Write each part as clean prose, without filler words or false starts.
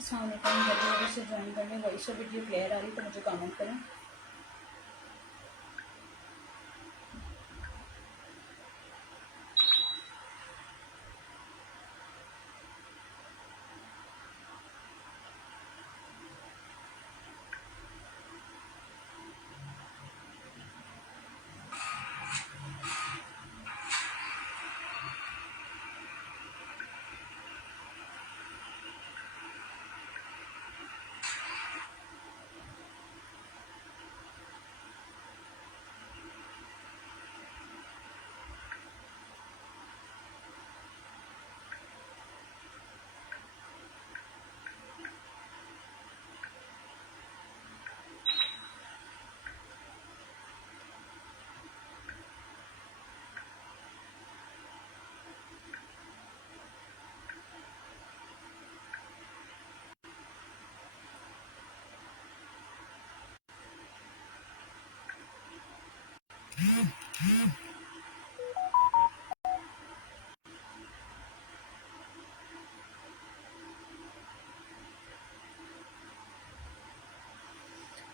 अस्सलाम वालेकुम। जल्दी से ज्वाइन करने वॉइस और वीडियो क्लियर आ रही तो मुझे कमेंट करें।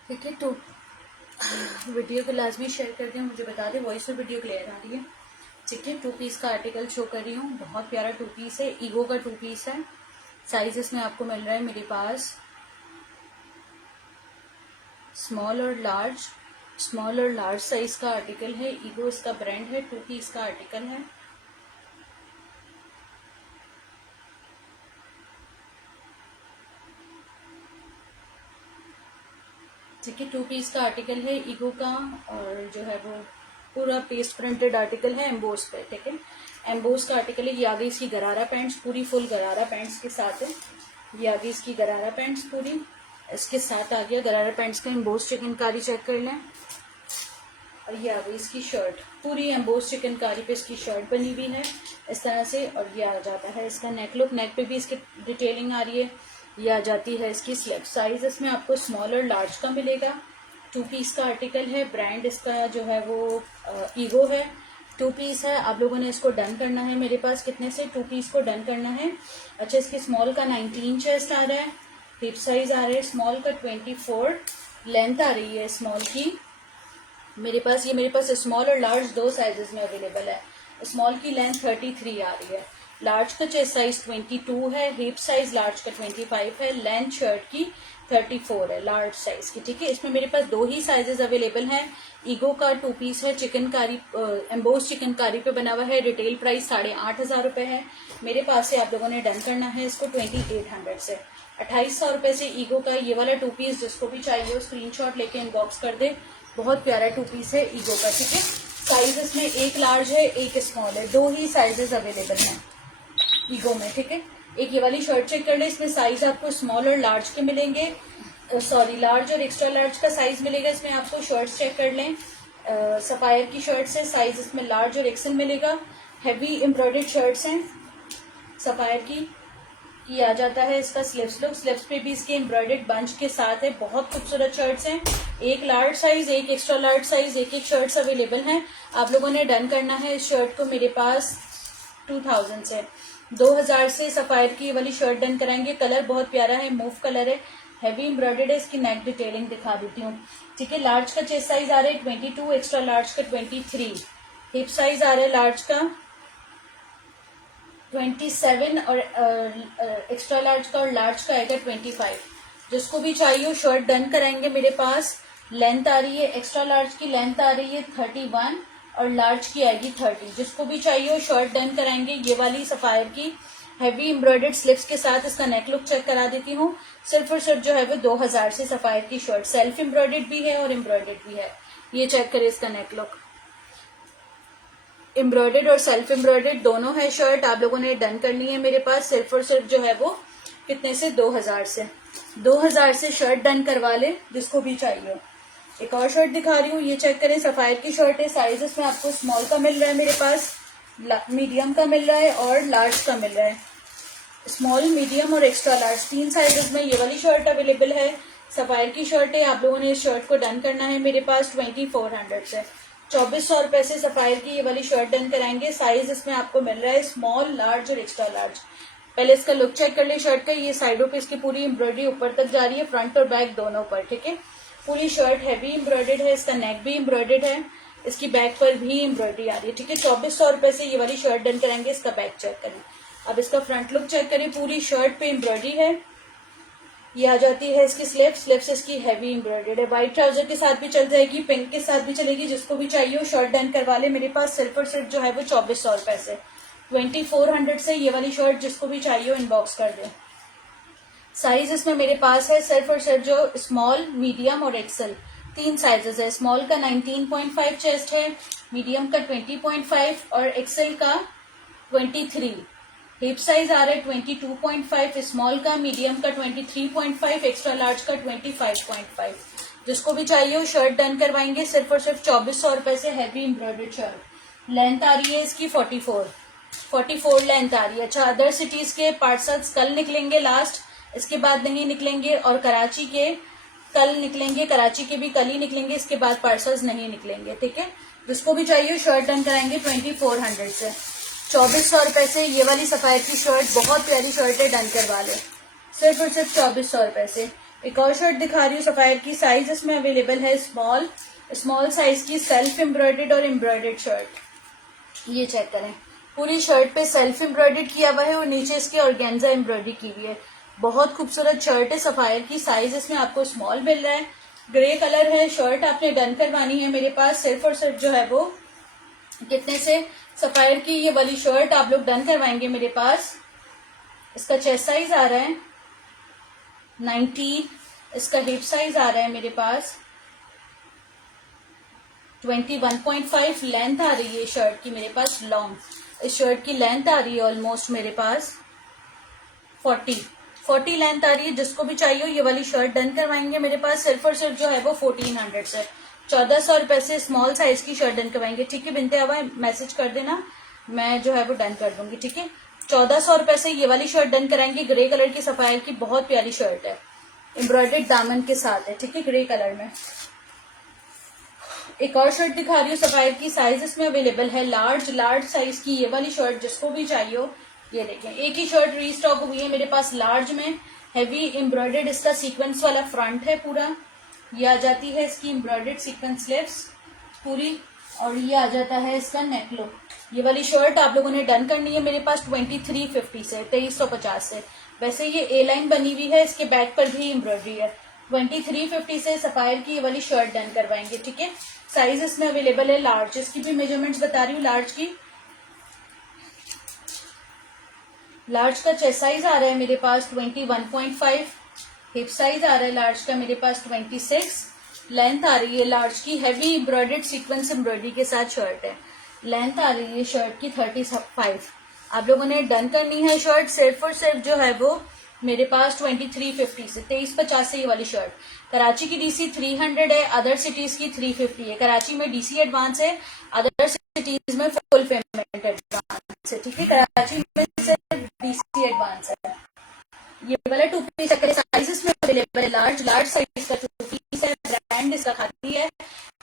ठीक है, तो वीडियो को लाजमी शेयर कर दें, मुझे बता दें वॉइस और वीडियो क्लियर आ रही है। ठीक है, 2 पीस का आर्टिकल शो कर रही हूँ। बहुत प्यारा 2 पीस है, ईगो का 2 पीस है। साइज इसमें आपको मिल रहा है मेरे पास स्मॉल और लार्ज साइज का आर्टिकल है। ईगो इसका ब्रांड है, 2 पीस का आर्टिकल है। ठीक है, 2 पीस का आर्टिकल है ईगो का, और जो है वो पूरा पेस्ट प्रिंटेड आर्टिकल है एम्बोस पे। ठीक है, एम्बोस का आर्टिकल है। ये आगे इसकी गरारा पैंट्स, पूरी फुल गरारा पैंट्स के साथ है। ये आगे इसकी गरारा पैंट्स पूरी इसके साथ आ गया। गरारा पैंट्स का एम्बोस चिकनकारी चेक कर लें। और ये आ गई इसकी शर्ट, पूरी एम्बोस चिकनकारी पे इसकी शर्ट बनी हुई है इस तरह से। और ये आ जाता है इसका नेक लुक, नेक पे भी इसकी डिटेलिंग आ रही है। ये आ जाती है इसकी स्लीव। साइज इसमें आपको स्मॉल और लार्ज का मिलेगा। 2 पीस का आर्टिकल है। ब्रांड इसका जो है वो ईगो है। 2 पीस है। आप लोगों ने इसको डन करना है मेरे पास। कितने से 2 पीस को डन करना है? अच्छा, इसकी स्मॉल का 19 चेस्ट आ रहा है, हिप साइज आ रहा है स्मॉल का 24, लेंथ आ रही है स्मॉल की मेरे पास। ये मेरे पास स्मॉल और लार्ज 2 साइजेस में अवेलेबल है। स्मॉल की लेंथ 33 आ रही है, लार्ज का चेस्ट साइज 22 है, हिप साइज लार्ज का 25 है, लेंथ शर्ट की 34 है लार्ज साइज की। ठीक है, इसमें मेरे पास 2 ही साइजेस अवेलेबल हैं। ईगो का 2 पीस है, चिकनकारी एम्बोस चिकनकारी पे बना हुआ है। रिटेल प्राइस 8,500 रुपए है। मेरे पास से आप लोगों ने डन करना है इसको 2800 से। 2800 रुपए से ईगो का ये वाला 2 पीस जिसको भी चाहिए वो स्क्रीनशॉट लेके इनबॉक्स कर दे। बहुत प्यारा 2 पीस है ईगो का। ठीक है, साइज इसमें एक लार्ज है, एक स्मॉल है, 2 ही साइजेस अवेलेबल हैं ईगो में। ठीक है, एक ये वाली शर्ट चेक कर ले, इसमें साइज आपको स्मॉल और लार्ज के मिलेंगे। सॉरी, लार्ज और एक्स्ट्रा लार्ज का साइज मिलेगा इसमें आपको। शर्ट्स चेक कर लें, सफायर की शर्ट्स है, साइज इसमें लार्ज और एक्सेल मिलेगा। हैवी एम्ब्रॉयडर्ड शर्ट्स हैं सफायर की। ये आ जाता है इसका स्लीव्स लुक, स्लीव्स पे भी इसके एम्ब्रॉयडर्ड बंच के साथ है। बहुत खूबसूरत शर्ट्स हैं। एक लार्ज साइज, एक एक्स्ट्रा लार्ज साइज, एक शर्ट्स अवेलेबल हैं। आप लोगों ने डन करना है इस शर्ट को मेरे पास 2000 से 2000 से सफायर की वाली शर्ट डन कराएंगे। कलर बहुत प्यारा है, मूव कलर है, हैवी एम्ब्रॉयडर्ड है। इसकी नेक डिटेलिंग दिखा देती हूँ। ठीक है, लार्ज का चेस्ट साइज आ रहा है 22, एक्स्ट्रा लार्ज का 23, हिप साइज आ रहा है लार्ज का 27 और एक्स्ट्रा लार्ज का और लार्ज का आएगा 25। जिसको भी चाहिए शर्ट डन कराएंगे मेरे पास। लेंथ आ रही है एक्स्ट्रा लार्ज की, लेंथ आ रही है 31 और लार्ज की आएगी 30। जिसको भी चाहिए शर्ट डन कराएंगे। ये वाली सफायर की हैवी एम्ब्रॉयडर्ड स्लीव्स के साथ इसका नेक लुक चेक करा देती हूँ। सिर्फ और सिर्फ जो है वो 2000 से सफायर की शर्ट, सेल्फ एम्ब्रॉयडर्ड भी है और एम्ब्रॉयडर्ड भी है। ये चेक करें इसका नेक लुक, एम्ब्रॉयडर्ड और सेल्फ एम्ब्रॉयडर्ड दोनों है शर्ट। आप लोगों ने डन करनी है मेरे पास। सिर्फ और सिर्फ जो है वो कितने से 2000 से शर्ट डन करवा ले जिसको भी चाहिए। एक और शर्ट दिखा रही हूँ, ये चेक करें, सफायर की शर्ट है। साइज इसमें आपको स्मॉल का मिल रहा है मेरे पास, मीडियम का मिल रहा है और लार्ज का मिल रहा है। स्मॉल, मीडियम और एक्स्ट्रा लार्ज 3 साइजेस में ये वाली शर्ट अवेलेबल है। सफायर की शर्ट है। आप लोगों ने इस शर्ट को डन करना है मेरे पास 2400 से। 2400 रुपए से सफायर की ये वाली शर्ट डन कराएंगे। साइज इसमें आपको मिल रहा है स्मॉल, लार्ज और एक्स्ट्रा लार्ज। पहले इसका लुक चेक कर ले शर्ट का। ये साइडों पे इसकी पूरी एम्ब्रॉयडरी ऊपर तक जा रही है, फ्रंट और बैक दोनों पर, ठीक है। पूरी शर्ट हैवी एम्ब्रॉयडर्ड है, इसका नेक भी एम्ब्रॉयडर्ड है, इसकी बैक पर भी एम्ब्रॉयडरी आ रही है, ठीक है। 2400 रुपए से ये वाली शर्ट डन कराएंगे। इसका बैक चेक करें। अब इसका फ्रंट लुक चेक करें। पूरी शर्ट पे एम्ब्रॉयडरी है। ये आ जाती है इसकी स्लिप्स इसकी हैवी एम्ब्रॉयडर्ड है। व्हाइट ट्राउजर के साथ भी चल जाएगी, पिंक के साथ भी चलेगी। जिसको भी चाहिए वो शर्ट डन करवा ले। मेरे पास सिर्फ और सिर्फ जो है वो 2400 रुपए से, 2400 से ये वाली शर्ट जिसको भी चाहिए इनबॉक्स कर दे। साइज इसमें मेरे पास है सिर्फ और सिर्फ जो स्मॉल, मीडियम और एक्सेल, 3 साइजेस है। स्मॉल का 19.5 चेस्ट है, मीडियम का 20.5 और एक्सेल का 23। हिप साइज आ रहा है 22.5 स्मॉल का, मीडियम का 23.5, एक्स्ट्रा लार्ज का 25.5। जिसको भी चाहिए वो शर्ट डन करवाएंगे सिर्फ और सिर्फ 2400 रुपए से। Heavy embroidered shirt. लेंथ आ रही है इसकी 44 लेंथ आ रही है। अच्छा, अदर सिटीज के पार्सल्स कल निकलेंगे लास्ट, इसके बाद नहीं निकलेंगे। और कराची के कल निकलेंगे, कराची के भी कल ही निकलेंगे, इसके बाद पार्सल्स नहीं निकलेंगे, ठीक है। जिसको भी चाहिए शर्ट डन कराएंगे 2400 से, 2400 रुपए से। ये वाली सफायर की शर्ट बहुत प्यारी शर्ट है, डन करवा ले सिर्फ और सिर्फ 2400 रुपए से। एक और शर्ट दिखा रही हूँ सफायर की। साइज इसमें अवेलेबल है स्मॉल साइज की, सेल्फ एम्ब्रॉयडर्ड और एम्ब्रॉयडर्ड शर्ट। ये चेक करें, पूरी शर्ट पे सेल्फ एम्ब्रॉयडर्ड किया हुआ है और नीचे इसके ऑर्गेन्जा एम्ब्रॉयडरी की हुई है। बहुत खूबसूरत शर्ट है सफायर की। साइज इसमें आपको स्मॉल मिल रहा है, ग्रे कलर है। शर्ट आपने डन करवानी है मेरे पास सिर्फ और सिर्फ जो है वो कितने से, सफायर की ये वाली शर्ट आप लोग डन करवाएंगे मेरे पास। इसका चेस्ट साइज आ रहा है 19, इसका हिप साइज आ रहा है मेरे पास 21.5, लेंथ आ रही है शर्ट की मेरे पास लॉन्ग। इस शर्ट की लेंथ आ रही है ऑलमोस्ट मेरे पास 40 लेंथ आ रही है। जिसको भी चाहिए ये वाली शर्ट डन करवाएंगे मेरे पास सिर्फ और सिर्फ जो है वो 1400 से, 1400 रुपए से स्मॉल साइज की शर्ट डन करवाएंगे, ठीक है। बिनते आवा मैसेज कर देना, मैं जो है वो डन कर दूंगी, ठीक है। 1400 रुपए से ये वाली शर्ट डन कराएंगे। ग्रे कलर की सफायर की बहुत प्यारी शर्ट है, एम्ब्रॉयडर्ड दामन के साथ है, ठीक है, ग्रे कलर में। एक और शर्ट दिखा रही हूँ सफायर की। साइज इसमें अवेलेबल है लार्ज साइज की ये वाली शर्ट जिसको भी चाहिए हो। ये देखें, एक ही शर्ट रीस्टॉक हुई है मेरे पास लार्ज में, हैवी एम्ब्रॉयडर्ड इसका सीक्वेंस वाला फ्रंट है पूरा। ये आ जाती है इसकी एम्ब्रॉयडर्ड सीक्वेंस स्लीव्स पूरी, और ये आ जाता है इसका नेक लुक। ये वाली शर्ट आप लोगों ने डन करनी है मेरे पास 2350 से, 2350 से। वैसे ये ए लाइन बनी हुई है, इसके बैक पर भी एम्ब्रॉयडरी है। 2350 से सफायर की ये वाली शर्ट डन करवाएंगे, ठीक है। साइज इसमें अवेलेबल है लार्ज, इसकी भी मेजरमेंट्स बता रही हूँ लार्ज की। लार्ज का चेस्ट साइज आ रहा है मेरे पास 21.5, हिप साइज आ रहा है लार्ज का मेरे पास 26, लेंथ आ रही है लार्ज की, हैवी एम्ब्रॉयडर्ड सीक्वेंस एम्ब्रॉयडरी के साथ शर्ट है। लेंथ आ रही है शर्ट की 35। आप लोगों ने डन करनी है शर्ट सिर्फ और सिर्फ जो है वो मेरे पास 2350 से, 2350 से ये वाली शर्ट। कराची की डीसी 300 है, अदर सिटीज की 350 है। कराची में डीसी एडवांस है, अदर सिटीज में फुल पेमेंट एडवांस है, ठीक है। कराची में सिर्फ डीसी एडवांस है। ये वाला 2 पीस साइज में अवेलेबल है लार्ज साइज का 2 पीस है, ब्रांड इसका खाती है।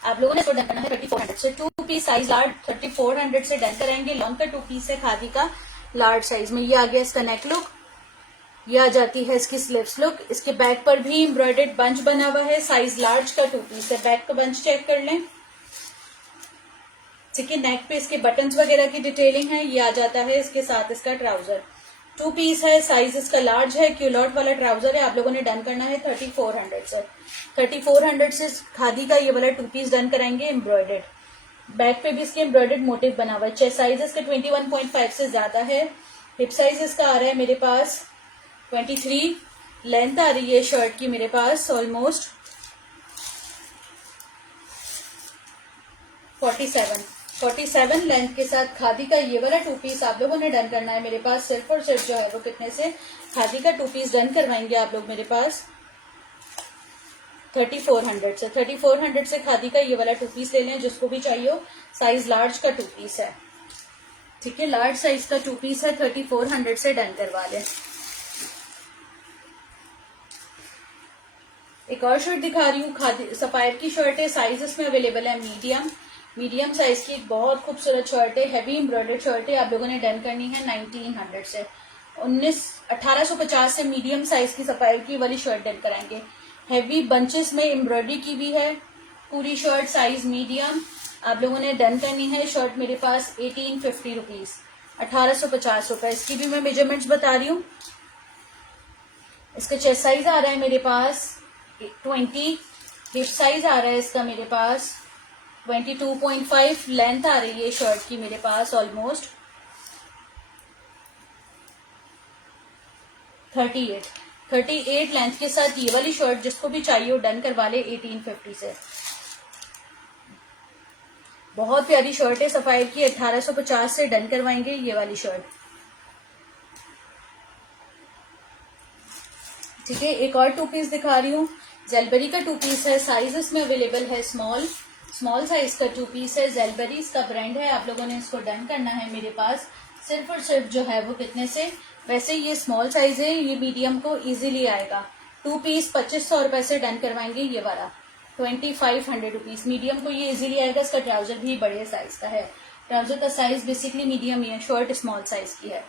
आप लोगों ने इसको डन करना है 3400 से, 2 पीस साइज लार्ज 3400 से डन कराएंगे। लॉन्ग का 2 पीस है खादी का लार्ज साइज में। ये आ गया इसका नेक लुक, ये आ जाती है इसकी स्लीव्स लुक। इसके बैक पर भी एम्ब्रॉयडर्ड बंच बना हुआ है, साइज लार्ज का 2 पीस है। बैक का बंच चेक कर लें, ठीक है। नेक पे इसके बटन्स वगैरह की डिटेलिंग है। ये आ जाता है इसके साथ इसका ट्राउजर, 2 पीस है, साइज इसका लार्ज है, क्यूलॉट वाला ट्राउजर है। आप लोगों ने डन करना है 3400 से, 3400 से खादी का ये वाला 2 पीस डन कराएंगे एम्ब्रॉयडर्ड। बैक पे भी इसके एम्ब्रॉयडर्ड मोटिव बना हुआ है। चेस्ट साइज इसका 21.5 से ज्यादा है। हिप साइज इसका आ रहा है मेरे पास 23, लेंथ आ रही है शर्ट की मेरे पास ऑलमोस्ट 47 लेंथ के साथ खादी का ये वाला 2 पीस आप लोगों ने डन करना है मेरे पास सिर्फ और सिर्फ जो है वो कितने से, खादी का 2 पीस डन करवाएंगे आप लोग मेरे पास 3400 से। 3400 से खादी का ये वाला 2 पीस ले लें जिसको भी चाहिए हो। साइज लार्ज का 2 पीस है, ठीक है, लार्ज साइज का 2 पीस है, 3400 से डन करवा लें। एक और शर्ट दिखा रही हूँ, खादी सफायर की शर्ट है। साइज इसमें अवेलेबल है मीडियम साइज की, बहुत खूबसूरत शर्ट है, हैवी एम्ब्रॉयडर्ड शर्ट है। आप लोगों ने डन करनी है 1900 से, 1850 से मीडियम साइज की सफायर की वाली शर्ट डन कराएंगे। हैवी बंचेस में एम्ब्रॉयडरी की भी है। पूरी शर्ट साइज मीडियम आप लोगों ने डन करनी है। शर्ट मेरे पास 1850 रुपीज, 1850 रुपए। इसकी भी मैं मेजरमेंट्स बता रही हूँ। इसका चेस्ट साइज आ रहा है मेरे पास 20, हिप साइज आ रहा है इसका मेरे पास 22.5, लेंथ आ रही है शर्ट की मेरे पास ऑलमोस्ट 38 लेंथ के साथ ये वाली शर्ट जिसको भी चाहिए वो डन करवा ले 1850 से। बहुत प्यारी शर्ट है सफायर की, 1850 से डन करवाएंगे ये वाली शर्ट। ठीक है, एक और 2 पीस दिखा रही हूँ। जेलबेरी का 2 पीस है, साइज इसमें अवेलेबल है स्मॉल साइज का 2 पीस है। जेलबेरी इसका ब्रांड है। आप लोगों ने इसको डन करना है मेरे पास सिर्फ और सिर्फ जो है वो कितने से, वैसे ये स्मॉल साइज है, ये मीडियम को इजीली आएगा। 2 पीस 2500 रुपए से डन करवाएंगे ये वाला 2500 रुपीज। मीडियम को ये इजीली आएगा। इसका ट्राउजर भी बड़े साइज का है। ट्राउजर का साइज बेसिकली मीडियम ही है, शर्ट स्मॉल साइज की है।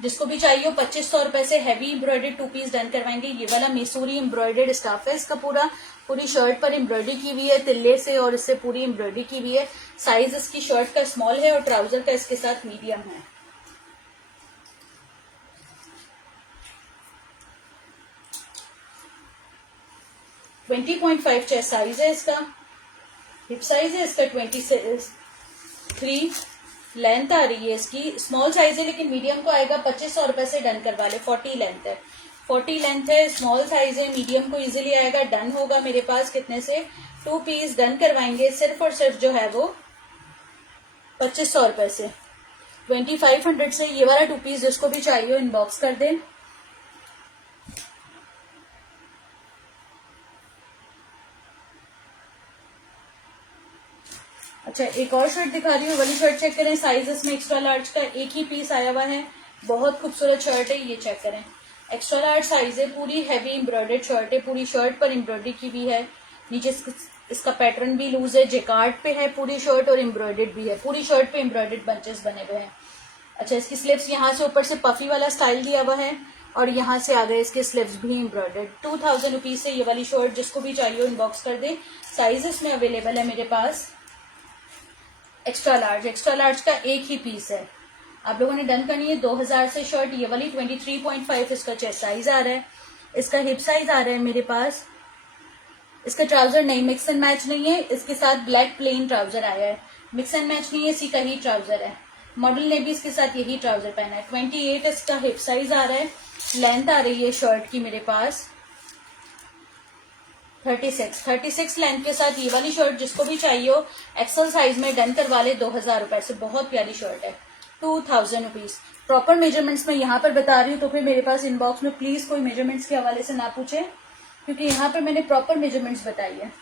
जिसको भी चाहिए हो 2500 रुपए से हैवी एम्ब्रॉयडेड 2 पीस डन करवाएंगे। ये वाला मैसूरी एम्ब्रॉयडेड स्टाफ है इसका पूरी शर्ट पर एम्ब्रॉयडरी की हुई है तिल्ले से, और इससे पूरी एम्ब्रॉयडरी की हुई है। साइज इसकी शर्ट का स्मॉल है और ट्राउजर का इसके साथ मीडियम है। .5 चेस्ट साइज है इसका। हिप साइज है इसका 23, लेंथ आ रही है इसकी स्मॉल साइज है लेकिन मीडियम को आएगा 2500 रुपए से डन करवा ले। 40 लेंथ है, 40 लेंथ है, स्मॉल साइज है, मीडियम को इजीली आएगा। डन होगा मेरे पास कितने से, 2 पीस डन करवाएंगे सिर्फ और सिर्फ जो है वो 2500 रुपए से, 2500 से। ये वाला 2 पीस जिसको भी चाहिए इनबॉक्स कर दें। अच्छा, एक और शर्ट दिखा रही हूँ, वाली शर्ट चेक करें। साइज इसमें एक्स्ट्रा लार्ज का एक ही पीस आया हुआ है। बहुत खूबसूरत शर्ट है, ये चेक करें। एक्स्ट्रा लार्ज साइज है, पूरी हैवी एम्ब्रॉयडेड शर्ट है, पूरी शर्ट पर एम्ब्रॉयडरी की भी है। नीचे इसका पैटर्न भी लूज है, जेकार्ड पे है पूरी शर्ट और एम्ब्रॉयडेड भी है। पूरी शर्ट पे एम्ब्रॉयडेड बंचेस बने हुए हैं। अच्छा, इसकी स्लीव्स यहाँ से ऊपर से पफी वाला स्टाइल दिया हुआ है और यहाँ से आ गए इसके स्लीव्स भी एम्ब्रॉयडेड। 2000 रुपीज से ये वाली शर्ट जिसको भी चाहिए इनबॉक्स कर दे। साइज इसमें अवेलेबल है मेरे पास एक्स्ट्रा लार्ज का एक ही पीस है। आप लोगों ने डन करनी है 2000 से शर्ट। ये वाली 23.5 इसका चेस्ट साइज आ रहा है। इसका हिप साइज आ रहा है मेरे पास। इसका ट्राउजर नहीं, मिक्स एंड मैच नहीं है, इसके साथ ब्लैक प्लेन ट्राउजर आया है। मिक्स एंड मैच नहीं है, इसी का ही ट्राउजर है। मॉडल ने भी इसके साथ यही ट्राउजर पहना है। 28 इसका हिप साइज आ रहा है। लेंथ आ रही है शर्ट की मेरे पास 36 लेंथ के साथ ये वाली शर्ट जिसको भी चाहिए हो एक्सल साइज में डन करवा ले 2000 रुपए से। बहुत प्यारी शर्ट है, 2000 रुपीज। प्रॉपर मेजरमेंट्स में यहाँ पर बता रही हूँ, तो फिर मेरे पास इनबॉक्स में प्लीज कोई मेजरमेंट्स के हवाले से ना पूछे, क्योंकि यहाँ पर मैंने प्रॉपर मेजरमेंट्स बताई है।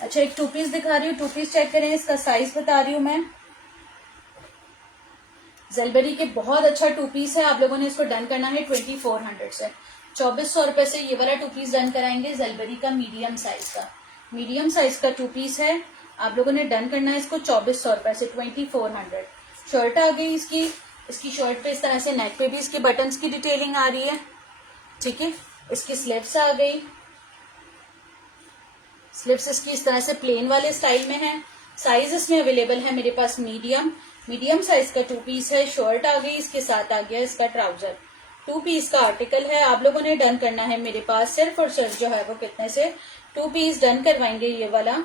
अच्छा, एक 2 पीस दिखा रही हूँ, 2 पीस चेक करें। इसका साइज बता रही हूँ मैं। जेलबेरी के बहुत अच्छा 2 पीस है। आप लोगों ने इसको डन करना है 2400 से, 2400 रुपए से ये वाला 2 पीस डन कराएंगे। जेलबेरी का मीडियम साइज का 2 पीस है। आप लोगों ने डन करना है इसको 2400 रुपए से, 2400। शर्ट आ गई इसकी शर्ट पे इस तरह से नेक पे भी इसकी बटन्स की डिटेलिंग आ रही है। ठीक है, इसकी स्लीव्स आ गई। स्लीव्स इसकी इस तरह से प्लेन वाले स्टाइल में है। साइज इसमें अवेलेबल है मेरे पास मीडियम साइज का 2 पीस है। शर्ट आ गई, इसके साथ आ गया इसका ट्राउजर। 2 पीस का आर्टिकल है। आप लोगों ने डन करना है मेरे पास सिर्फ और सिर्फ जो है वो कितने से, 2 पीस डन करवाएंगे ये वाला।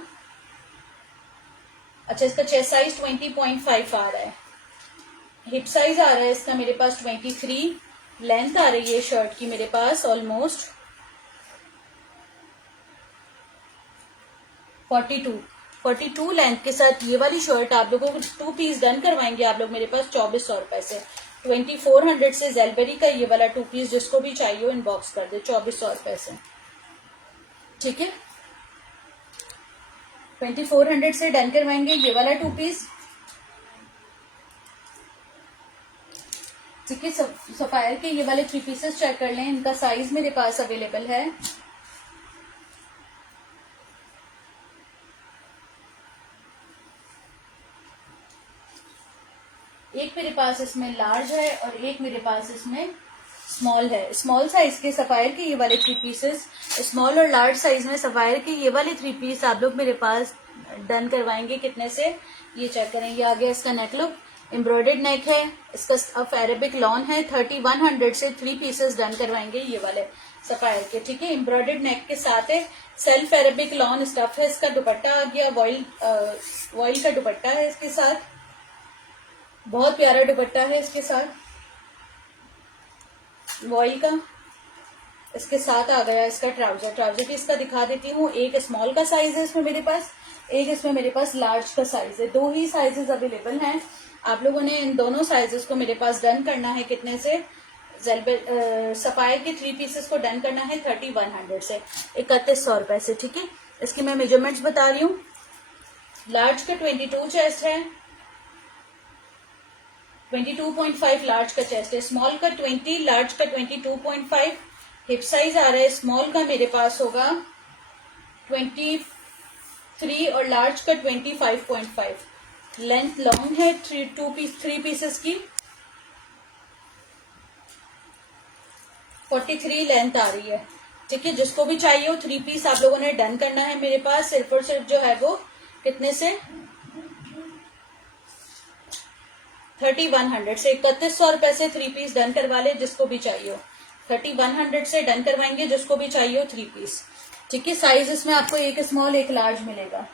अच्छा, इसका चेस्ट साइज 20.5 आ रहा है। हिप साइज आ रहा है इसका मेरे पास 23। लेंथ आ रही है शर्ट की मेरे पास ऑलमोस्ट 42 लेंथ के साथ ये वाली शर्ट आप लोगों को 2 पीस डन करवाएंगे आप लोग मेरे पास 2400 रुपए से, 2400 से। जेलबेरी का ये वाला 2 पीस जिसको भी चाहिए इनबॉक्स कर दे 2400 रुपए से। ठीक है, 2400 से डन करवाएंगे ये वाला 2 पीस। ठीक है, सफायर के ये वाले 3 पीसेस चेक कर लें। इनका साइज मेरे पास अवेलेबल है। एक मेरे पास इसमें लार्ज है और एक मेरे पास इसमें स्मॉल है, स्मॉल साइज के सफायर के ये वाले 3 पीसेस, स्मॉल और लार्ज साइज में सफायर के ये वाले 3 पीस आप लोग मेरे पास डन करवाएंगे कितने से, ये चेक करें। ये आ गया इसका नेक लुक, एम्ब्रॉयडर्ड नेक है, इसका स्टफ अरेबिक लॉन है। 3100 से 3 पीसेस डन करवाएंगे ये वाले सफायर के, ठीक है। एम्ब्रॉयडर्ड नेक के साथ है, सेल्फ अरेबिक लॉन स्टफ है। इसका दुपट्टा आ गया वॉइल का दुपट्टा है इसके साथ, बहुत प्यारा दुपट्टा है इसके साथ वॉइल का। इसके साथ आ गया इसका ट्राउजर भी इसका दिखा देती हूँ। एक स्मॉल का साइज है इसमें मेरे पास, एक इसमें मेरे पास लार्ज का साइज है। 2 ही साइजेस अवेलेबल हैं। आप लोगों ने इन दोनों साइजेस को मेरे पास डन करना है कितने से, सफायर के 3 पीसेस को डन करना है 3100 से, 3100 रुपए से, ठीक है। इसकी मैं मेजरमेंट्स बता रही हूँ। लार्ज का 22 चेस्ट है, 22.5 लार्ज का चेस्ट है, स्मॉल का 20, लार्ज का 22.5। हिप साइज आ रहा है स्मॉल का मेरे पास होगा 23 और लार्ज का 25.5। लेंथ लॉन्ग है 3 पीसेस की 43 लेंथ आ रही है, ठीक है। जिसको भी चाहिए हो 3 पीस आप लोगों ने डन करना है मेरे पास सिर्फ और सिर्फ जो है वो कितने से 3100 से, 3100 रुपए से 3 पीस डन करवा ले जिसको भी चाहिए हो। 3100 से डन करवाएंगे जिसको भी चाहिए हो 3 पीस, ठीक है। साइज इसमें आपको एक स्मॉल एक लार्ज मिलेगा।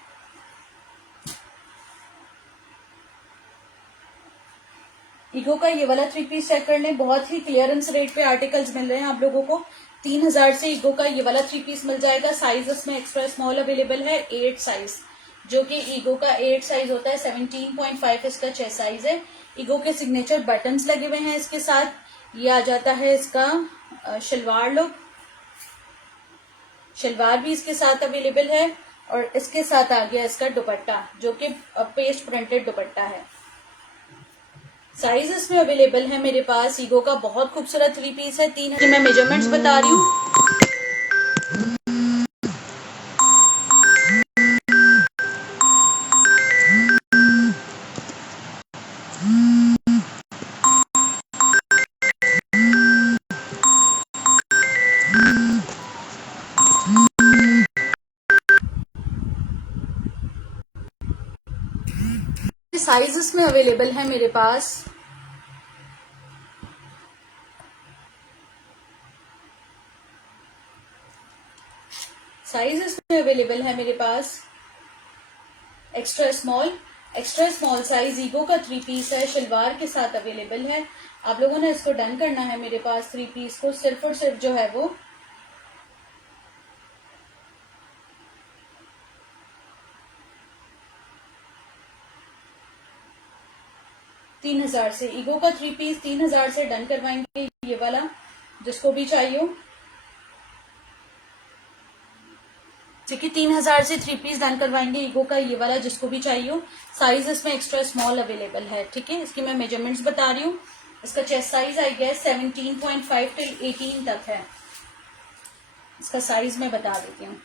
ईगो का ये वाला 3 पीस चेक कर लें, बहुत ही क्लियरेंस रेट पे आर्टिकल्स मिल रहे हैं आप लोगों को। 3000 से ईगो का ये वाला 3 पीस मिल जाएगा। साइज इसमें एक्स्ट्रा स्मॉल अवेलेबल है 8 साइज, जो कि ईगो का 8 साइज होता है। 17.5 इसका चेस्ट साइज है। ईगो के सिग्नेचर बटन्स लगे हुए हैं इसके साथ। ये आ जाता है इसका शलवार लुक, शलवार भी इसके साथ अवेलेबल है और इसके साथ आ गया इसका दुपट्टा जो कि पेस्ट प्रिंटेड दुपट्टा है। साइज इसमें अवेलेबल है मेरे पास। ईगो का बहुत खूबसूरत 3 पीस है। 3 मैं मेजरमेंट्स बता रही हूँ। साइज इसमें अवेलेबल है मेरे पास एक्स्ट्रा स्मॉल साइज ईगो का 3 पीस है, शलवार के साथ अवेलेबल है। आप लोगों ने इसको डन करना है मेरे पास 3 पीस को सिर्फ और सिर्फ जो है वो 3000 से। ईगो का 3 पीस 3000 से डन करवाएंगे ये वाला जिसको भी चाहिए, ठीक है। 3000 से 3 पीस डन करवाएंगे ईगो का ये वाला जिसको भी चाहिए। साइज इसमें एक्स्ट्रा स्मॉल अवेलेबल है, ठीक है। इसकी मैं मेजरमेंट्स बता रही हूँ। इसका चेस्ट साइज आई गया 17.5 till 18 तक है। इसका साइज मैं बता देती हूँ।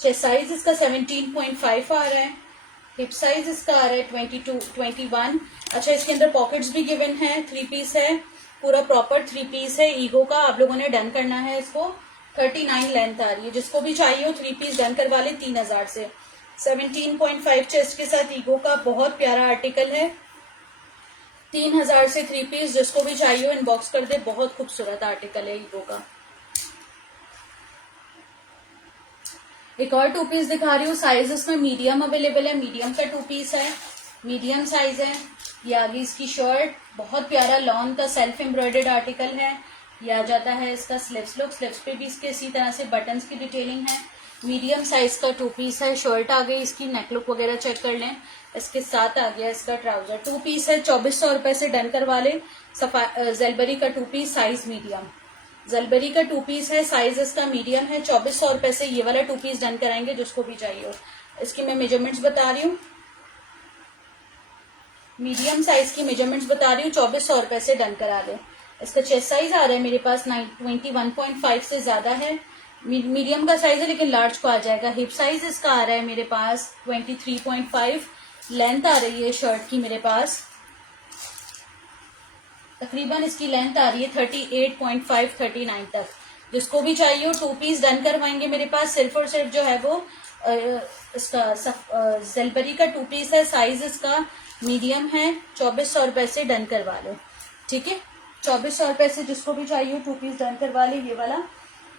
चेस्ट साइज इसका 17.5 आ रहा है। हिप साइज इसका आ रहा है 21। अच्छा, इसके अंदर पॉकेट्स भी गिवन है। 3 पीस है, पूरा प्रॉपर 3 पीस है ईगो का। आप लोगों ने डन करना है इसको। 39 लेंथ आ रही है। जिसको भी चाहिए हो 3 पीस डन करवा ले 3000 से। 17.5 चेस्ट के साथ ईगो का बहुत प्यारा आर्टिकल है। 3000 से 3 पीस जिसको भी चाहिए हो इनबॉक्स कर दे। बहुत खूबसूरत आर्टिकल है ईगो का। एक और 2 पीस दिखा रही हूँ। साइज इसमें मीडियम अवेलेबल है। मीडियम का 2 पीस है, मीडियम साइज है। ये आगे इसकी शर्ट, बहुत प्यारा लॉन का सेल्फ एम्ब्रॉयडर्ड आर्टिकल है। ये आ जाता है इसका स्लीव्स लुक। स्लीव्स पे भी इसके इसी तरह से बटन्स की डिटेलिंग है। मीडियम साइज का 2 पीस है। शर्ट आ गई इसकी, नेक लुक वगैरह चेक कर लें। इसके साथ आ गया इसका ट्राउजर। 2 पीस है, 2400 रुपए से डन करवा ले। जेलबरी का 2 पीस, साइज मीडियम। जलबरी का 2 पीस है, साइज इसका मीडियम है। 2400 रुपए से ये वाला 2 पीस डन कराएंगे जिसको भी चाहिए हो। इसकी मैं मेजरमेंट्स बता रही हूँ। मीडियम साइज की मेजरमेंट्स बता रही हूँ। 2400 रुपए से डन करा ले। इसका चेस्ट साइज आ रहा है मेरे पास 21.5 से ज्यादा है। मीडियम का साइज है लेकिन लार्ज को आ जाएगा। हिप साइज इसका आ रहा है मेरे पास 23.5। लेंथ आ रही है शर्ट की मेरे पास, तकरीबन इसकी लेंथ आ रही है 38.5 39 तक। जिसको भी चाहिए हो 2 पीस डन करवाएंगे मेरे पास। सिर्फ और सिर्फ जो है वो इसका जेलबरी का 2 पीस है, साइज इसका मीडियम है। 2400 रुपए से डन करवा लो, ठीक है। 2400 रुपए से जिसको भी चाहिए हो 2 पीस डन करवा ले, ये वाला।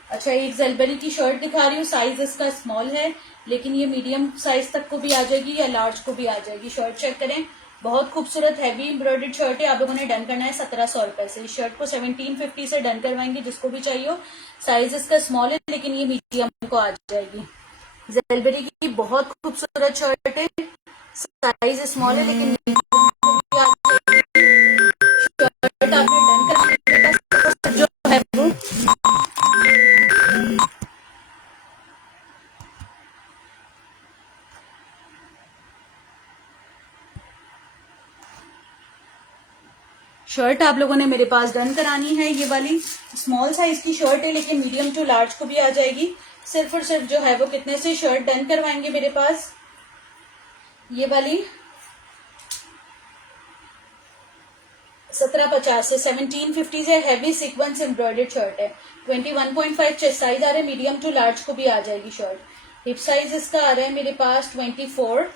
अच्छा, एक जेलबरी की शर्ट दिखा रही हूँ, साइज इसका स्मॉल है, लेकिन ये मीडियम साइज तक को भी आ जाएगी या लार्ज को भी आ जाएगी। शर्ट चेक करें, बहुत खूबसूरत हैवी एम्ब्रॉयडर्ड शर्ट है। आप लोगों ने डन करना है 1700 रुपए से। इस शर्ट को 1750 से डन करवाएंगे जिसको भी चाहिए हो। साइज इसका स्मॉल है लेकिन ये मीडियम को आ जाएगी। जेलबरी की बहुत खूबसूरत शर्ट है, साइज स्मॉल है लेकिन मीडियम को भी आ जाएगी। शर्ट आपने डन कर जो है वो शर्ट आप लोगों ने मेरे पास डन करानी है। ये वाली स्मॉल साइज की शर्ट है लेकिन मीडियम टू लार्ज को भी आ जाएगी। सिर्फ और सिर्फ जो है वो कितने से शर्ट डन करवाएंगे मेरे पास, ये वाली 1750 से 1750 से हैवी सीक्वेंस एम्ब्रॉयडर्ड शर्ट है। 21.5 चेस्ट साइज आ रहा है, मीडियम टू लार्ज को भी आ जाएगी शर्ट। हिप साइज इसका आ रहा है मेरे पास 24।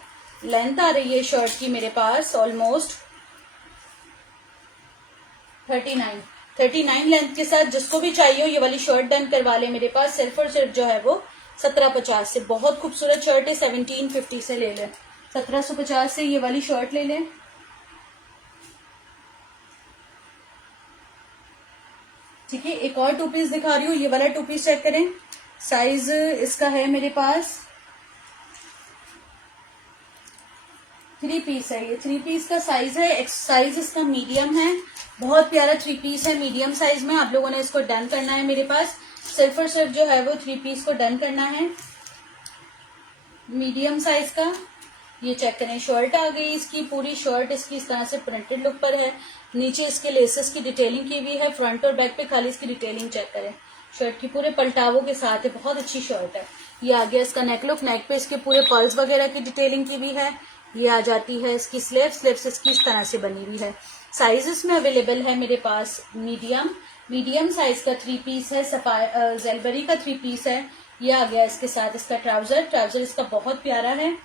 लेंथ आ रही है शर्ट की मेरे पास ऑलमोस्ट 39 लेंथ के साथ। जिसको भी चाहिए हो ये वाली शर्ट डन करवा ले मेरे पास। सिर्फ और सिर्फ जो है वो 1750 से। बहुत खूबसूरत शर्ट है, 1750 से ले लें। 1750 से ये वाली शर्ट ले लें, ठीक है। एक और 2 पीस दिखा रही हूँ, ये वाला 2 पीस चेक करें। साइज इसका है मेरे पास 3 पीस है। ये 3 पीस का साइज है, साइज इसका मीडियम है। बहुत प्यारा 3 पीस है मीडियम साइज में। आप लोगों ने इसको डन करना है मेरे पास। सिर्फ और सिर्फ जो है वो 3 पीस को डन करना है मीडियम साइज का। ये चेक करें, शर्ट आ गई इसकी। पूरी शर्ट इसकी इस तरह से प्रिंटेड लुक पर है। नीचे इसके लेसेस की डिटेलिंग की हुई है, फ्रंट और बैक पे खाली इसकी डिटेलिंग चेक करें। शर्ट की पूरे पलटावों के साथ है, बहुत अच्छी शर्ट है। ये आ गया इसका नेक लुक। नेक पे इसके पूरे पर्ल्स वगैरह की डिटेलिंग की हुई है। ये आ जाती है इसकी स्लीव्स इसकी इस तरह से बनी हुई है। साइजेस में अवेलेबल है मेरे पास मीडियम साइज का 3 पीस है, जेलबरी का 3 पीस है। ये आ गया इसके साथ इसका ट्राउजर इसका बहुत प्यारा है।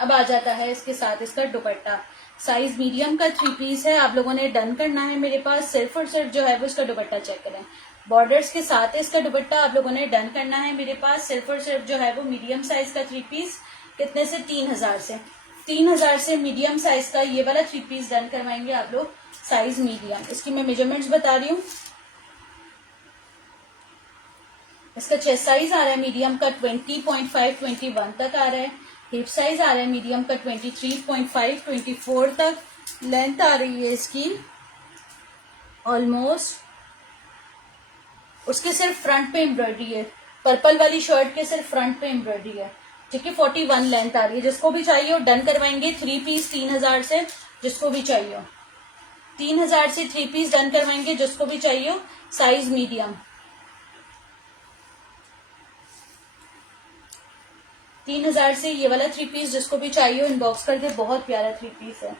अब आ जाता है इसके साथ इसका दुपट्टा। साइज मीडियम का 3 पीस है, आप लोगों ने डन करना है मेरे पास। सिर्फ और सिर्फ जो है वो इसका दुपट्टा चेक करें, बॉर्डर्स के साथ है इसका दुपट्टा। आप लोगों ने डन करना है मेरे पास। सिर्फ और सिर्फ जो है वो मीडियम साइज का 3 पीस कितने से 3000 से मीडियम साइज का ये वाला 3 पीस डन करवाएंगे आप लोग। साइज मीडियम, इसकी मैं मेजरमेंट्स बता रही हूँ। इसका चेस्ट साइज आ रहा है मीडियम का 20.5 21 तक आ रहा है। हिप साइज आ रहा है मीडियम का 23.5 24 तक। लेंथ आ रही है इसकी ऑलमोस्ट, उसके सिर्फ फ्रंट पे एम्ब्रॉयडरी है। पर्पल वाली शर्ट के सिर्फ फ्रंट पे एम्ब्रॉयडरी है, ठीक है। 41 लेंथ आ रही है। जिसको भी चाहिए हो डन करवाएंगे। 3 पीस 3000 से, जिसको भी चाहिए हो 3000 से 3 पीस डन करवाएंगे जिसको भी चाहिए हो। साइज मीडियम 3000 से ये वाला 3 पीस जिसको भी चाहिए हो इनबॉक्स कर दे। बहुत प्यारा 3 पीस है।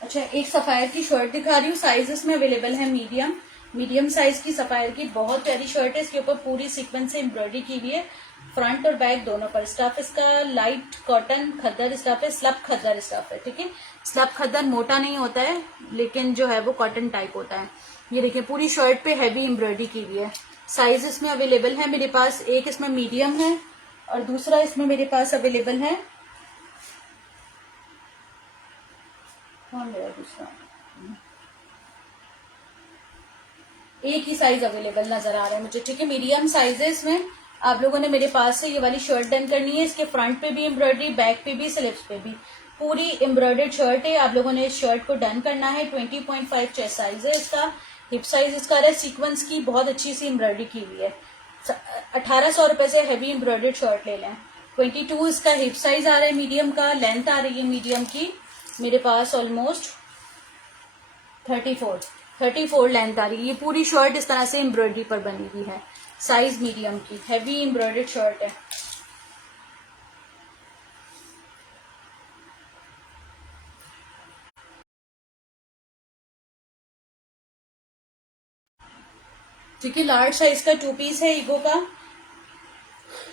अच्छा, एक सफायर की शर्ट दिखा रही हूँ। साइजेस में अवेलेबल है मीडियम साइज की सफायर की बहुत प्यारी शर्ट है। इसके ऊपर पूरी सीक्वेंस से एम्ब्रॉयडरी की हुई है, फ्रंट और बैक दोनों पर। स्टफ इसका लाइट कॉटन खद्दर स्टफ है, स्लब खद्दर स्टफ है, ठीक है। स्लब खद्दर मोटा नहीं होता है लेकिन जो है वो कॉटन टाइप होता है। ये देखिए पूरी शर्ट पे हैवी एम्ब्रॉयडरी की हुई है। साइज इसमें अवेलेबल है मेरे पास। एक इसमें मीडियम है और दूसरा इसमें मेरे पास अवेलेबल है, कौन मेरा दूसरा, एक ही साइज अवेलेबल नजर आ रहा है मुझे, ठीक है। मीडियम साइज है इसमें। आप लोगों ने मेरे पास से ये वाली शर्ट डन करनी है। इसके फ्रंट पे भी एम्ब्रॉयडरी, बैक पे भी, स्लीव्स पे भी पूरी एम्ब्रॉयडर्ड शर्ट है। आप लोगों ने इस शर्ट को डन करना है। 20.5 चेस्ट साइज है इसका। हिप साइज इसका है सीक्वेंस की बहुत अच्छी सी एम्ब्रॉयडरी की हुई है। 1800 रुपए से हैवी एम्ब्रॉयडर्ड शर्ट ले लें। 22 इसका हिप साइज आ रहा है मीडियम का। लेंथ आ रही है मीडियम की मेरे पास ऑलमोस्ट 34 लेंथ आ रही है। ये पूरी शर्ट इस तरह से एम्ब्रॉयडरी पर बनी हुई है, साइज मीडियम की, हैवी एम्ब्रॉयडर्ड शर्ट है। ठीक है, लार्ज साइज का 2 पीस है ईगो का।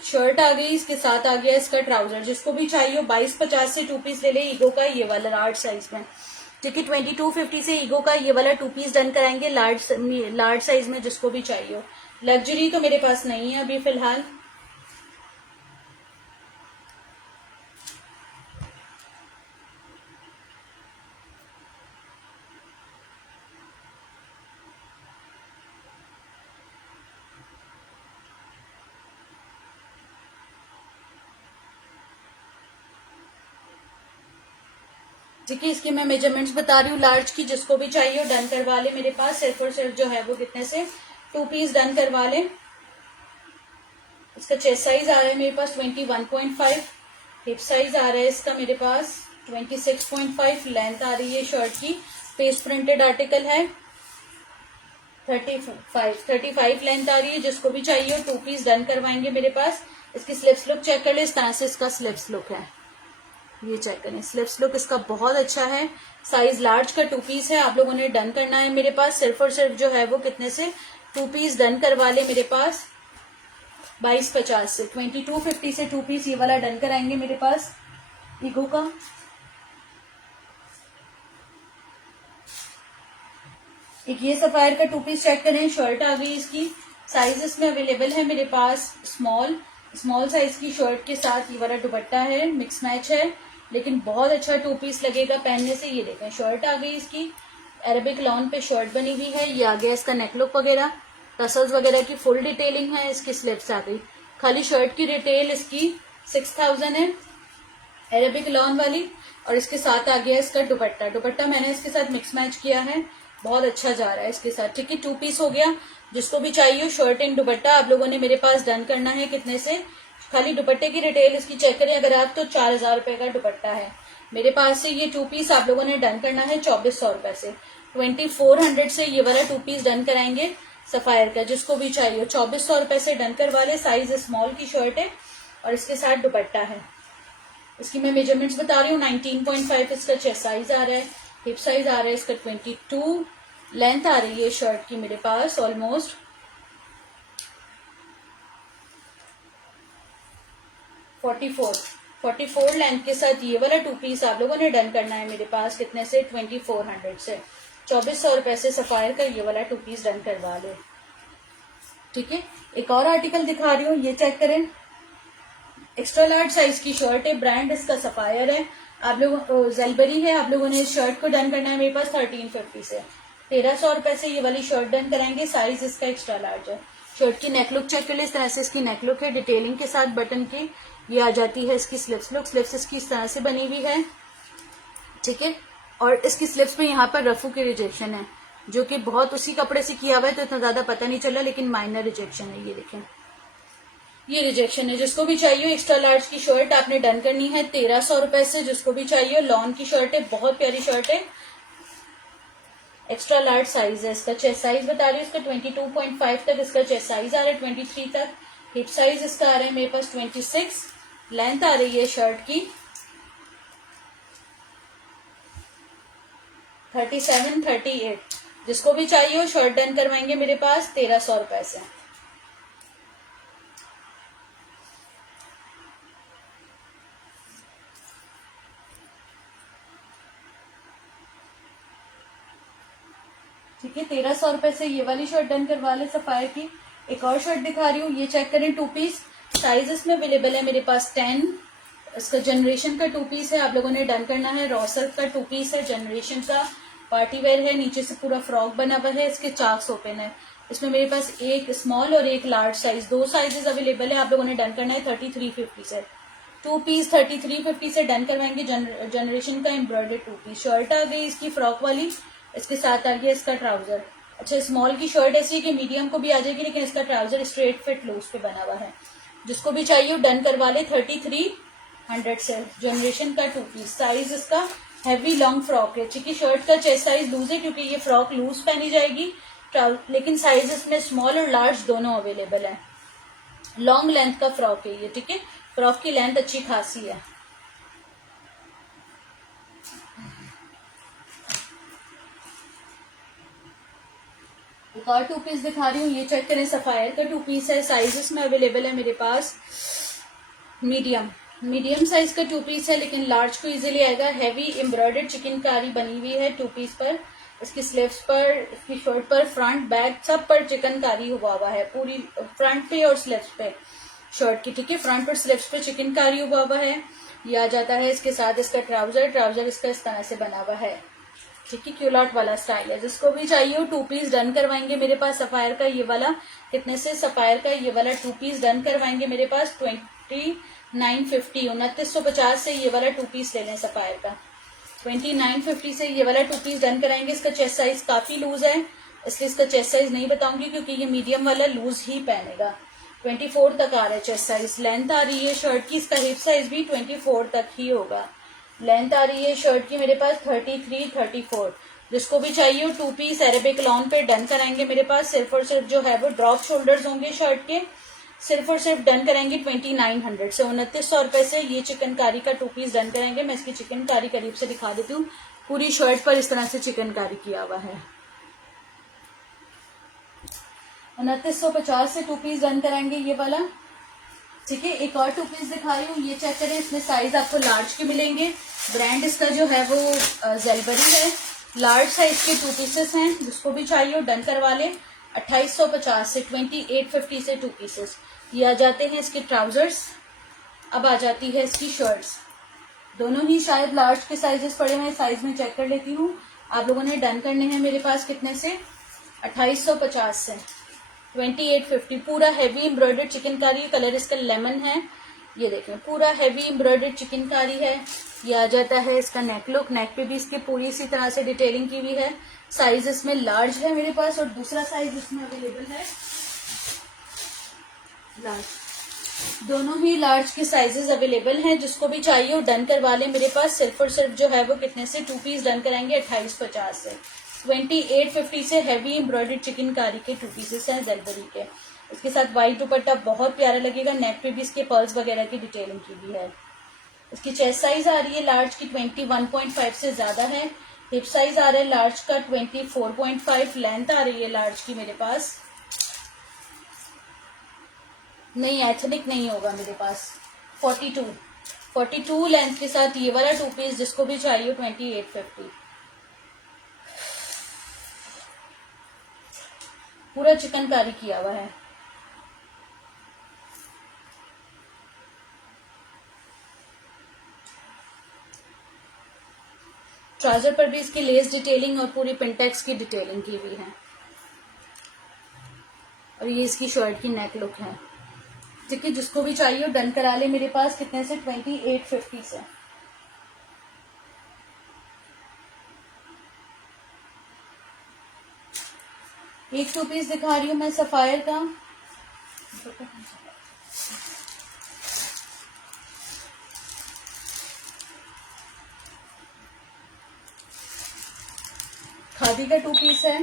शर्ट आ गई, इसके साथ आ गया इसका ट्राउजर। जिसको भी चाहिए 22-50 से 2 पीस ले ले ईगो का, ये वाला लार्ज साइज में। ठीक है, 2250 से ईगो का ये वाला 2 पीस डन कराएंगे लार्ज साइज में, जिसको भी चाहिए। लग्जरी तो मेरे पास नहीं है अभी फिलहाल। ठीक है, इसकी मैं मेजरमेंट्स बता रही हूँ लार्ज की। जिसको भी चाहिए डन करवा ले मेरे पास। सिर्फ और सिर्फ जो है वो कितने से 2 पीस डन करवा ले। इसका चेस्ट साइज आ रहा है मेरे पास 21.5, हिप साइज आ रहा है इसका मेरे पास 26.5, लेंथ आ रही है शर्ट की, पेस्ट प्रिंटेड आर्टिकल है, 35 लेंथ आ रही है। जिसको भी चाहिए 2 पीस डन करवाएंगे मेरे पास। इसकी स्लिप्स लुक चेक कर ले, इस तरह से इसका स्लिप्स लुक है। ये चेक करें, स्लिप्स लुक इसका बहुत अच्छा है। साइज लार्ज का 2 पीस है, आप लोगों ने डन करना है मेरे पास। सिर्फ और सिर्फ जो है वो कितने से 2 पीस डन करवा ले मेरे पास 2250 से। 2250 से 2 पीस ये वाला डन कराएंगे मेरे पास ईगो का। एक ये सफायर का 2 पीस चेक करें, शर्ट आ गई इसकी। साइज इसमें अवेलेबल है मेरे पास स्मॉल साइज की शर्ट के साथ ये वाला दुपट्टा है, मिक्स मैच है, लेकिन बहुत अच्छा 2 पीस लगेगा पहनने से। ये देखें, शर्ट आ गई इसकी, अरेबिक लॉन पे शर्ट बनी हुई है। ये आ गया इसका नेकलुक वगैरह, टसल्स वगैरह की फुल डिटेलिंग है। इसकी स्लिप्स आ गई। खाली शर्ट की रिटेल इसकी 6000 है, अरेबिक लॉन वाली। और इसके साथ आ गया इसका दुपट्टा मैंने इसके साथ मिक्स मैच किया है, बहुत अच्छा जा रहा है इसके साथ। ठीक है, 2 पीस हो गया। जिसको भी चाहिए शर्ट एंड दुपट्टा आप लोगों ने मेरे पास डन करना है। कितने से, खाली दुपट्टे की रिटेल इसकी चेक करें अगर आप, तो 4000 रुपए का दुपट्टा है मेरे पास से। ये 2 पीस आप लोगों ने डन करना है 2400 रुपए से। 2400 से ये वाला 2 पीस डन कराएंगे सफायर का। जिसको भी चाहिए 2400 रुपए से डन करवा ले। साइज स्मॉल की शर्ट है और इसके साथ दुपट्टा है। इसकी मैं मेजरमेंट्स बता रही हूँ। 19.5 इसका चेस्ट साइज आ रहा है, हिप साइज आ रहा है इसका 22, लेंथ आ रही है शर्ट की मेरे पास ऑलमोस्ट 44 लेंथ के साथ ये वाला 2 पीस आप लोगों ने डन करना है मेरे पास। कितने से, 2400 से। 2400 रुपए से सफायर का ये वाला 2 पीस डन करवा ले। ठीक है, एक और आर्टिकल दिखा रही हूँ, ये चेक करें। एक्स्ट्रा लार्ज साइज की शर्ट है, ब्रांड इसका सफायर है, आप लोग जेलबरी है। आप लोगों ने इस शर्ट को डन करना है मेरे पास 1350 से। 1300 रुपए से ये वाली शर्ट डन कराएंगे। साइज इसका एक्स्ट्रा लार्ज है। शर्ट की नेकलुक चेक कर ले, इस तरह से इसकी नेकलुक है, डिटेलिंग के साथ बटन की। ये आ जाती है इसकी स्लिप्स लुक, स्लिप्स इसकी इस तरह से बनी हुई है। ठीक है, और इसकी स्लिप्स में यहाँ पर रफू की रिजेक्शन है, जो कि बहुत उसी कपड़े से किया हुआ है तो इतना ज्यादा पता नहीं चला, लेकिन माइनर रिजेक्शन है। ये देखें, ये रिजेक्शन है। जिसको भी चाहिए एक्स्ट्रा लार्ज की शर्ट आपने डन करनी है 1300 रुपए से। जिसको भी चाहिए लॉन की शर्ट है, बहुत प्यारी शर्ट है, एक्स्ट्रा लार्ज साइज है इसका। चेस्ट साइज बता रही हूँ इसका 22.5 तक इसका चेस्ट साइज आ रहा है, 23 तक हिप साइज इसका आ रहा है मेरे पास 26, लेंथ आ रही है शर्ट की 37-38। जिसको भी चाहिए वो शर्ट डन करवाएंगे मेरे पास 1300 रुपए से। ठीक है, 1300 रुपए से ये वाली शर्ट डन करवा ले सफायर की। एक और शर्ट दिखा रही हूँ, ये चेक करें, 2 पीस। साइज इसमें अवेलेबल है मेरे पास 10। इसका जनरेशन का 2 पीस है, आप लोगों ने डन करना है। रॉ सिल्क का 2 पीस है, जनरेशन का, पार्टी वेयर है, नीचे से पूरा फ्रॉक बना हुआ है। इसके चाक्स ओपन है। इसमें मेरे पास एक स्मॉल और एक लार्ज साइज, 2 साइजेस अवेलेबल है। आप लोगों ने डन करना है 3350 से। 2 पीस 3350 से डन करवाएंगे। जनरेशन का एम्ब्रॉयडर्ड 2 पीस। शर्ट आ गई इसकी फ्रॉक वाली, इसके साथ आ गया इसका ट्राउजर। अच्छा, स्मॉल की शर्ट ऐसी है कि मीडियम को भी आ जाएगी, लेकिन इसका ट्राउजर स्ट्रेट फिट लूज पे बना हुआ है। जिसको भी चाहिए डन करवा ले 3300 से। जनरेशन का 2 पीस, साइज इसका हैवी लॉन्ग फ्रॉक है, ठीक है। शर्ट का चेस्ट साइज लूज है क्योंकि ये फ्रॉक लूज पहनी जाएगी, लेकिन साइज इसमें स्मॉल और लार्ज दोनों अवेलेबल है। लॉन्ग लेंथ का फ्रॉक है ये, ठीक है। फ्रॉक की लेंथ अच्छी खासी है। एक और 2 पीस दिखा रही हूँ, ये चेक करें, सफायर का 2 पीस है। साइजेस में अवेलेबल है मेरे पास मीडियम साइज का 2 पीस है, लेकिन लार्ज को इजीली आएगा। हैवी एम्ब्रॉयडर्ड चिकनकारी बनी हुई है 2 पीस पर। इसकी स्लीव्स पर, इसकी शर्ट पर, फ्रंट बैक सब पर चिकनकारी हुआ है, पूरी फ्रंट पे और स्लीव्स पे शर्ट की, ठीक है। फ्रंट और स्लीव्स पे चिकनकारी हुआ है। ये आ जाता है इसके साथ इसका ट्राउजर इसका इस तरह से बना हुआ है, ठीक है। क्यूलॉट वाला स्टाइल है। जिसको भी चाहिए वो 2 पीस डन करवाएंगे मेरे पास। सफायर का ये वाला कितने से, सफायर का ये वाला 2 पीस डन करवाएंगे मेरे पास 2950, 2950 से ये वाला 2 पीस ले लें सफायर का। 2950 से ये वाला 2 पीस डन कराएंगे। इसका चेस्ट साइज काफी लूज है, इसलिए इसका चेस्ट साइज नहीं बताऊंगी क्योंकि ये मीडियम वाला लूज ही पहनेगा। 24 तक आ रहा है चेस्ट साइज। लेंथ आ रही है शर्ट की, इसका हिप साइज भी 24 तक ही होगा। लेंथ आ रही है शर्ट की मेरे पास 33, 34। जिसको भी चाहिए 2 पीस अरेबिक लॉन पे डन कराएंगे मेरे पास। सिर्फ और सिर्फ जो है वो ड्रॉप शोल्डर्स होंगे शर्ट के, सिर्फ और सिर्फ डन कराएंगे 2900 से, 2900 रुपए से ये चिकनकारी का 2 पीस डन कराएंगे। मैं इसकी चिकनकारी करीब से दिखा देती हूँ। पूरी शर्ट पर इस तरह से चिकनकारी किया हुआ है। 2950 से 2 पीस डन कराएंगे ये वाला, ठीक है। एक और 2 पीस दिखा रही हूँ, ये चेक करें। इसमें साइज आपको लार्ज के मिलेंगे। ब्रांड इसका जो है वो जेलबरी है। लार्ज साइज के 2 पीसेस हैं, जिसको भी चाहिए डन करवा लें। 2850 से 2850 से 2 पीसेस। ये आ जाते हैं इसके ट्राउजर्स। अब आ जाती है इसकी शर्ट्स। दोनों ही शायद लार्ज के साइजेस पड़े हुए हैं, साइज में चेक कर लेती हूँ। आप लोगों ने डन करने हैं मेरे पास कितने से, 2850 से 2850। पूरा हैवी एम्ब्रॉयडर्ड चिकनकारी, कलर इसका लेमन है। ये देखें पूरा हैवी एम्ब्रॉयडर्ड चिकनकारी है। ये आ जाता है इसका नेक लुक। नेक पे भी इसकी पूरी इसी तरह से डिटेलिंग की हुई है। साइज इसमें लार्ज है मेरे पास और दूसरा साइज इसमें अवेलेबल है लार्ज। दोनों ही लार्ज के साइजेस अवेलेबल हैं। जिसको भी चाहिए वो डन करवा ले मेरे पास। सिर्फ और सिर्फ जो है वो कितने से 2 पीस डन कराएंगे 2850 से। 2850 से हैवी एम्ब्रॉयडर्ड चिकनकारी के 2 पीसेस हैं जेलबरी के। इसके साथ व्हाइट दुपट्टा बहुत प्यारा लगेगा। नेक पे भी इसके पर्ल्स वगैरह की डिटेलिंग की हुई है। इसकी चेस्ट साइज आ रही है लार्ज की 21.5 से ज्यादा है। हिप साइज आ रहा है लार्ज का 24.5। लेंथ आ रही है लार्ज की मेरे पास, नहीं एथनिक नहीं होगा मेरे पास, 42 लेंथ के साथ ये वाला 2 पीस। जिसको भी चाहिए 2850। पूरा चिकनकारी किया हुआ है। ट्राउजर पर भी इसकी लेस डिटेलिंग और पूरी पिंटेक्स की डिटेलिंग की हुई है। और ये इसकी शर्ट की नेक लुक है, ठीक है। जिसको भी चाहिए डन करा ले मेरे पास कितने से, 2850 से। एक 2 पीस दिखा रही हूँ मैं सफायर का। खादी का 2 पीस है।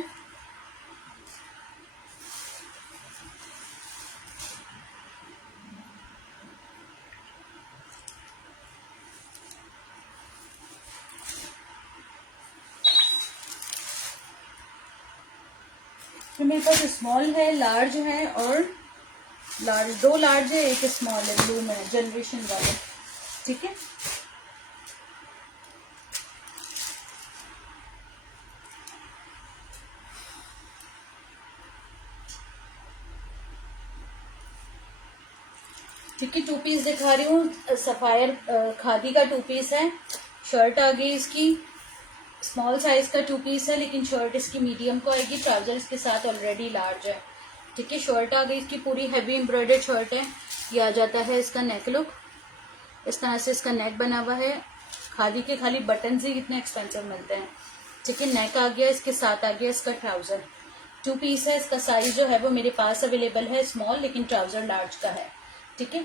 तो मेरे पास स्मॉल है, लार्ज है और लार्ज, 2 लार्ज है, एक स्मॉल है ब्लू में जनरेशन वाले, ठीक है। ठीक है 2 पीस दिखा रही हूँ। सफायर खादी का 2 पीस है। शर्ट आ गई इसकी, स्मॉल साइज का 2 पीस है, लेकिन शर्ट इसकी मीडियम को आएगी। ट्राउजर इसके साथ ऑलरेडी लार्ज है, ठीक है। शर्ट आ गई इसकी, पूरी हैवी एम्ब्रॉयडर्ड शर्ट है। ये आ जाता है इसका नेक लुक। इस तरह से इसका नेक बना हुआ है। खादी के खाली बटन ही कितने एक्सपेंसिव मिलते हैं, ठीक है। नेक आ गया, इसके साथ आ गया इसका ट्राउजर। 2 पीस है। इसका साइज जो है वो मेरे पास अवेलेबल है स्मॉल, लेकिन ट्राउजर लार्ज का है, ठीक है।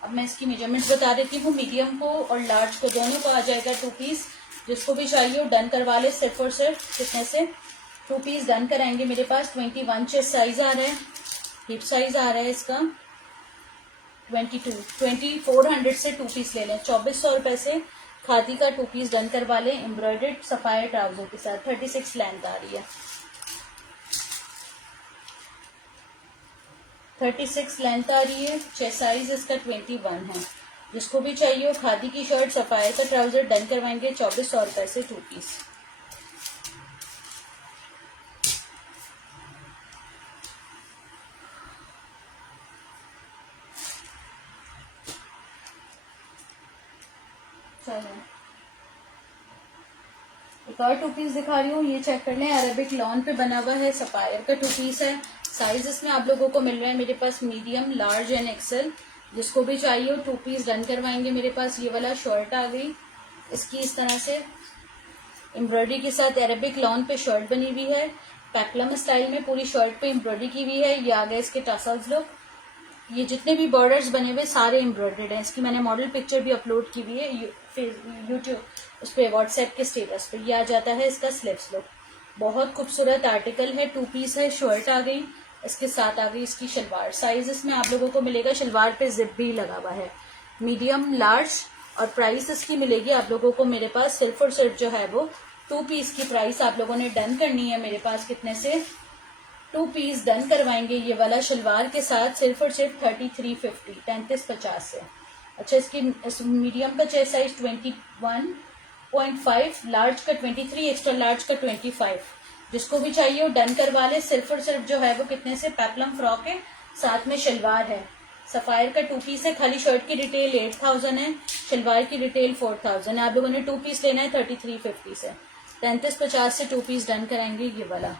अब मैं इसकी मेजरमेंट बता देती हूँ। मीडियम को और लार्ज को दोनों को आ जाएगा 2 पीस। जिसको भी चाहिए वो डन करवा ले सिर्फ और सिर्फ कितने से 2 पीस डन कराएंगे। मेरे पास 21 चेस्ट साइज आ रहा है, हिप साइज आ रहा है इसका 2400 से 2 पीस ले लें। 2400 रुपए से खादी का 2 पीस डन करवा लें एम्ब्रॉयडर्ड सफायर ट्राउजर के साथ। 36 लेंथ आ रही है, 36 लेंथ आ रही है। चेस्ट साइज इसका 21 है। जिसको भी चाहिए वो खादी की शर्ट सफायर का ट्राउजर डन करवाएंगे 2400 रुपए से 2 पीस। चलो एक और 2 पीस दिखा रही हूँ, ये चेक कर लें। अरेबिक लॉन पे बना हुआ है, सफायर का 2 पीस है। साइज इसमें आप लोगों को मिल रहा है मेरे पास मीडियम, लार्ज एंड एक्सेल। जिसको भी चाहिए वो 2 पीस डन करवाएंगे। मेरे पास ये वाला शर्ट आ गई, इसकी इस तरह से एम्ब्रॉयडरी के साथ अरेबिक लॉन पे शर्ट बनी हुई है। पैपलम स्टाइल में पूरी शर्ट पे एम्ब्रॉयडरी की हुई है। ये आ गए इसके टसल्स लुक। ये जितने भी बॉर्डर्स बने हुए सारे एम्ब्रॉयडर्ड हैं। इसकी मैंने मॉडल पिक्चर भी अपलोड की हुई है यूट्यूब उस पर व्हाट्सएप के स्टेटस पे। ये आ जाता है इसका स्लीव्स लुक। बहुत खूबसूरत आर्टिकल है, 2 पीस है। शर्ट आ गई, इसके साथ आ गई इसकी शलवार। साइज इसमें आप लोगों को मिलेगा, शलवार पे जिप भी लगा हुआ है, मीडियम, लार्ज। और प्राइस इसकी मिलेगी आप लोगों को मेरे पास सिर्फ और सिर्फ जो है वो 2 पीस की प्राइस आप लोगों ने डन करनी है मेरे पास कितने से 2 पीस डन करवाएंगे ये वाला शलवार के साथ सिर्फ और सिर्फ 3350 3350 से। अच्छा, इसकी मीडियम का चेस्ट साइज 21.5, लार्ज का 23, एक्स्ट्रा लार्ज का 25। जिसको भी चाहिए वो डन करवा ले सिर्फ और सिर्फ जो है वो कितने से पेप्लम फ्रॉक है, साथ में शलवार है। सफायर का 2 पीस है। खाली शर्ट की रिटेल 8000 है, शलवार की रिटेल 4000 है। आप लोगों ने 2 पीस लेना है 3350 से। 3350 से 2 पीस डन कराएंगे ये वाला।